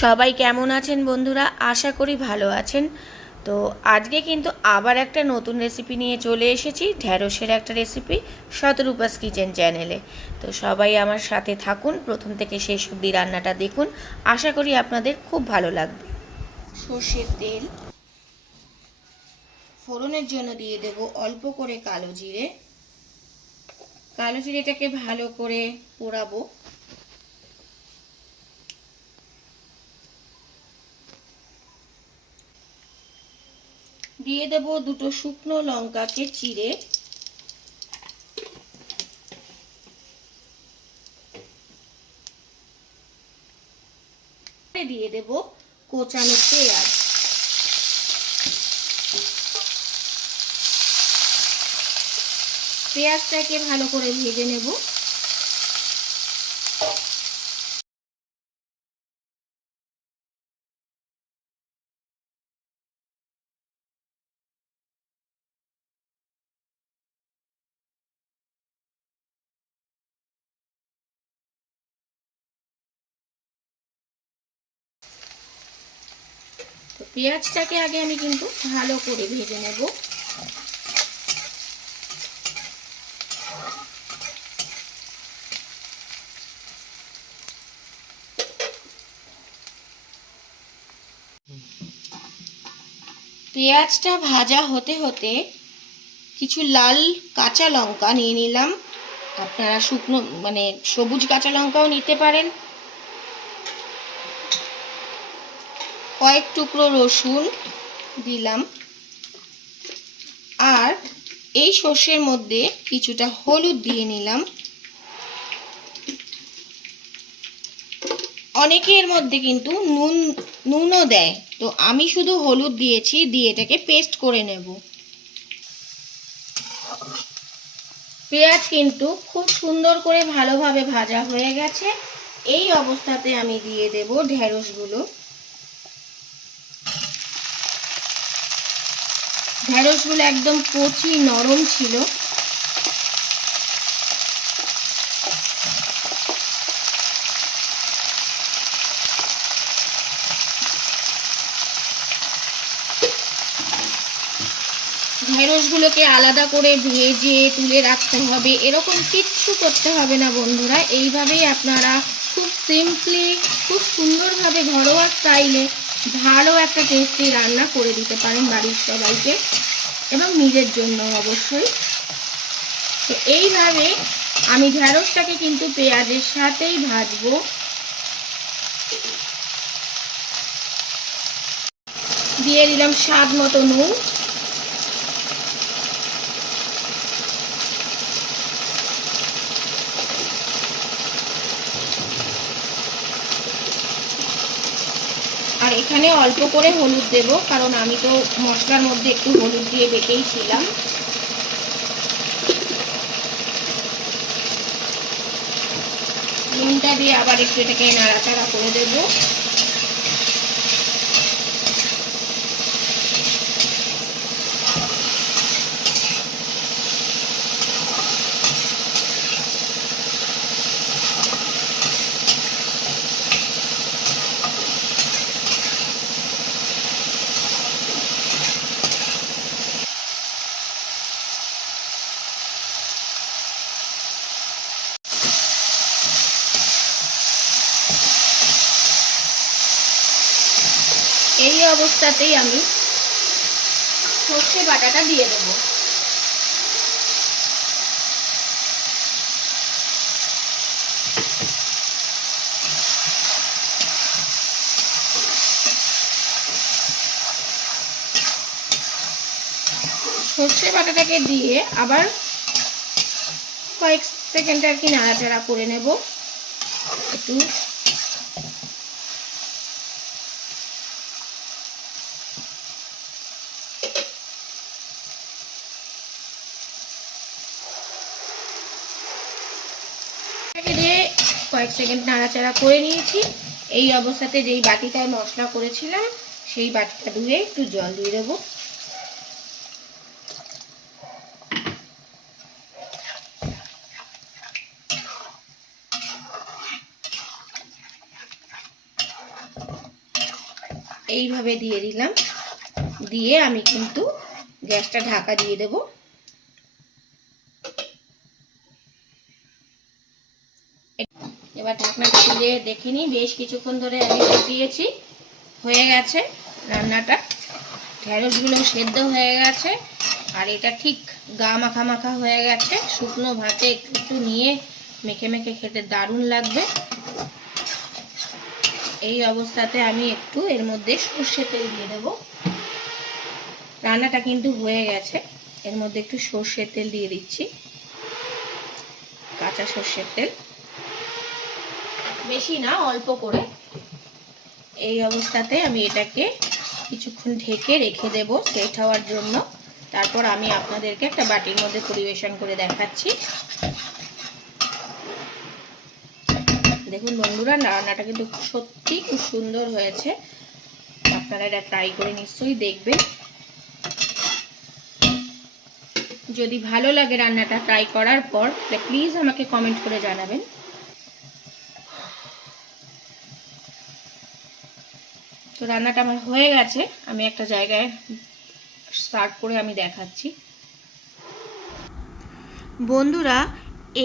সবাই কেমন আছেন বন্ধুরা? আশা করি ভালো আছেন। তো আজকে কিন্তু আবার একটা নতুন রেসিপি নিয়ে চলে এসেছি, ঢ্যাঁড়সের একটা রেসিপি শতরূপাস কিচেন চ্যানেলে। তো সবাই আমার সাথে থাকুন, প্রথম থেকে শেষ অবধি রান্নাটা দেখুন। আশা করি আপনাদের খুব ভালো লাগবে। সর্ষের তেল, ফোড়নের জন্য দিয়ে দেব অল্প করে কালো জিরে। কালো জিরেটাকে ভালো করে পোড়াবো। দিয়ে দেব দুটো শুকনো লঙ্কাকে চিড়ে। দিয়ে দেব কোচানো পেঁয়াজ। পেঁয়াজটাকে ভালো করে ভেজে নেব। তো পেঁয়াজটাকে আগে আমি কিন্তু ভালো করে ভেজে নেব। পেঁয়াজটা ভাজা হতে হতে কিছু লাল কাঁচা লঙ্কা নিয়ে নিলাম। আপনারা শুকনো সবুজ কাঁচা লঙ্কাও নিতে পারেন। কয়েক টুকরো রসুন দিলাম। আর এই সর্ষের মধ্যে কিছুটা হলুদ দিয়ে নিলাম। অনেকের মধ্যে কিন্তু নুনও দেয়, তো আমি শুধু হলুদ দিয়েছি, দিয়ে এটাকে পেস্ট করে নেব। পেঁয়াজ কিন্তু খুব সুন্দর করে ভালোভাবে ভাজা হয়ে গেছে। এই অবস্থাতে আমি দিয়ে দেব ঢেঁড়সগুলো। ঢেঁড়সগুলো একদম কচি নরম ছিল। ঢেঁড়সগুলোকে আলাদা করে ভেজে তুলে রাখতে হবে, এরকম কিচ্ছু করতে হবে না বন্ধুরা। এইভাবেই আপনারা খুব সিম্পলি, খুব সুন্দরভাবে ঘরোয়া স্টাইলে ভালো একটা টেস্টি রান্না করে দিতে পারেন বাড়ির সবাইকে এবং নিজের জন্য অবশ্যই। তো এইভাবে আমি ঢেঁড়সটাকে কিন্তু পেঁয়াজের সাথেই ভাজবো। দিয়ে দিলাম স্বাদ মতো নুন। আর এখানে অল্প করে হলুদ দেব, কারণ আমি তো মশলার মধ্যে একটু হলুদ দিয়ে বেটেই ছিলাম। নুনটা দিয়ে আবার একটু এটাকে নাড়াচাড়া করে দেব। এই অবস্থাতেই আমি সর্ষে বাটাটা দিয়ে দেব। সর্ষে বাটাটাকে দিয়ে আবার কয়েক সেকেন্ড আর কি নাড়াচাড়া করে নেব। একটু দিয়ে কয়েক সেকেন্ড নাড়াচাড়া করে নিয়েছি। এই অবস্থাতে যেই বাটিটায় মশলা করেছিলাম সেই বাটিটা ধুয়ে একটু জল দিয়ে দেবো। এইভাবে দিয়ে দিলাম, দিয়ে আমি কিন্তু গ্যাসটা ঢাকা দিয়ে দেব। এবার ঢাকনাটা খুলে দেখে নিই, বেশ কিছুক্ষণ ধরে আমি ফুটিয়েছি, হয়ে গেছে রান্নাটা, ঢেঁড়সগুলো সেদ্ধ হয়ে গেছে আর এটা ঠিক গা মাখা মাখা হয়ে গেছে। শুকনো ভাতে একটু নিয়ে মেখে মেখে খেতে দারুণ লাগবে। এই অবস্থাতে আমি একটু এর মধ্যে সর্ষে তেল দিয়ে দেব। রান্নাটা কিন্তু হয়ে গেছে, এর মধ্যে একটু সর্ষের তেল দিয়ে দিচ্ছি, কাঁচা সর্ষের তেল, বেশি না অল্প করে। এই অবস্থাতে আমি এটাকে কিছুক্ষণ ঢেকে রেখে দেব সেট হওয়ার জন্য। তারপর আমি আপনাদেরকে একটা বাটির মধ্যে পরিবেশন করে দেখাচ্ছি। দেখুন বন্ধুরা, রান্নাটা কিন্তু সত্যি খুব সুন্দর হয়েছে। আপনারা এটা ট্রাই করে নিশ্চয়ই দেখবেন। যদি ভালো লাগে রান্নাটা ট্রাই করার পর, তাহলে প্লিজ আমাকে কমেন্ট করে জানাবেন। তো রান্নাটা আমার হয়ে গেছে, আমি একটা জায়গায় সার্ভ করে আমি দেখাচ্ছি। বন্ধুরা,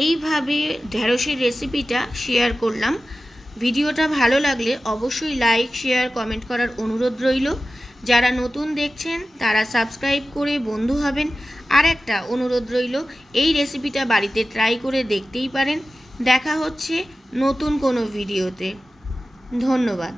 এইভাবে ঢেঁড়সের রেসিপিটা শেয়ার করলাম। ভিডিওটা ভালো লাগলে অবশ্যই লাইক, শেয়ার, কমেন্ট করার অনুরোধ রইল। যারা নতুন দেখছেন তারা সাবস্ক্রাইব করে বন্ধু হবেন। আর একটা অনুরোধ রইল, এই রেসিপিটা বাড়িতে ট্রাই করে দেখতেই পারেন। দেখা হচ্ছে নতুন কোনো ভিডিওতে। ধন্যবাদ।